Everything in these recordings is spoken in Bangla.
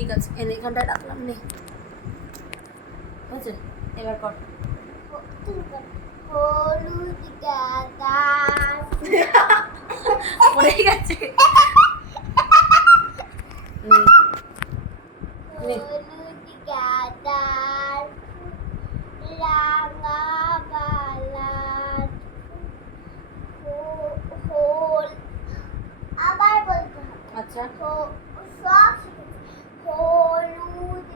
ঠিক আছে, এনে এখানটায় রাখলাম নে। বুঝছে? এবার কর। হলুদ গাঁদা পড়ে গেছে। নে, নে। হলুদ গাঁদার রাঙা বালার হোল আবার বলতে হবে। আচ্ছা, সব শিখেছি। হলুদ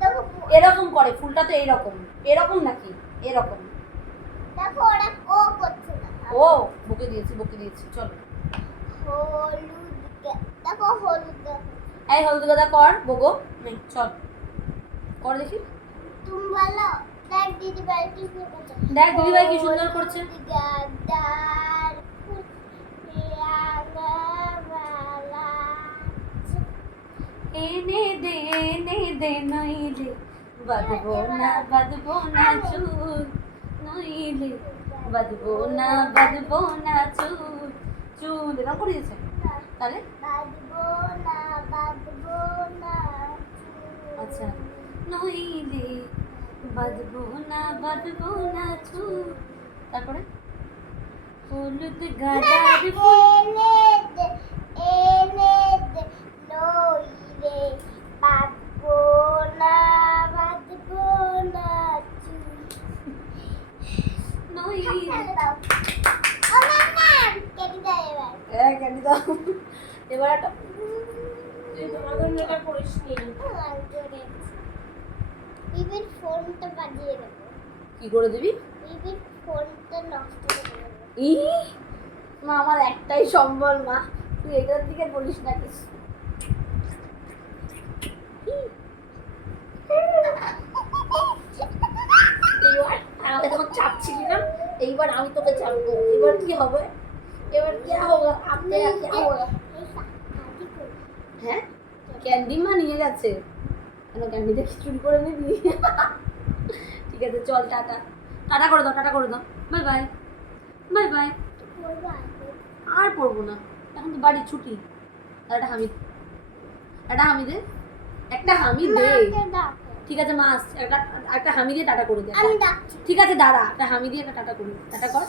দেখো এরকম করে ফুলটা তো এইরকম, এরকম নাকি এরকম? দেখো ওরা ও করছে না। ও বকে দিয়েছি চলো। হলুদ দেখো হলুদ দেখো এই হলুদ গাদা কর বগো, নে চল কর দেখি। তুমি বলো দেখ দিদি ভাই কি সুন্দর করছে। দেখ দিদিভাই কি সুন্দর করছে। হলুদ গাঁদার রাঙা বালা এনে দে নইলে বাঁধবো না চুল, নইলে বাঁধবো না চুল এরকম করে দিয়েছে। তাহলে বাঁধবো না আচ্ছা, নইলে বাঁধবো না চুল। তারপরে হলুদ গাঁদার ফুল। এনে দে নইলে বাঁধবো না চুল। নইলে এবার ক্যান্ডি দাও। এবার একটা তুই তোমাদের মেয়েটা করিস নি। বিবির ফোনটা বাজিয়ে দেবো। কি করে দিবি? বিবির ফোনটা নষ্ট করে দেবো। ই মা, আমার একটাই সম্বল মা, তুই এটার দিকে বলিস না কিছু। এইবার আমাকে তখন চাপছিলি না, এইবার আমি তোকে চাপবো। এবার কি হবে? এবার কি হবে? আপনি কি হবে? হ্যাঁ, ক্যান্ডি মা নিয়ে গেছে। কেন ক্যান্ডিটা কি চুরি করে নিবি? ঠিক আছে চল, টাটা করে দাও, বাই বাই। আর পড়বো না, এখন তো বাড়ি ছুটি। আর একটা হামি দে, একটা হামি দে। ঠিক আছে মা আসছে, একটা হামি দিয়ে টাটা করে দে। আমি ডাকছি। ঠিক আছে দাঁড়া, একটা হামি দিয়ে একটা টাটা করি, টাটা কর।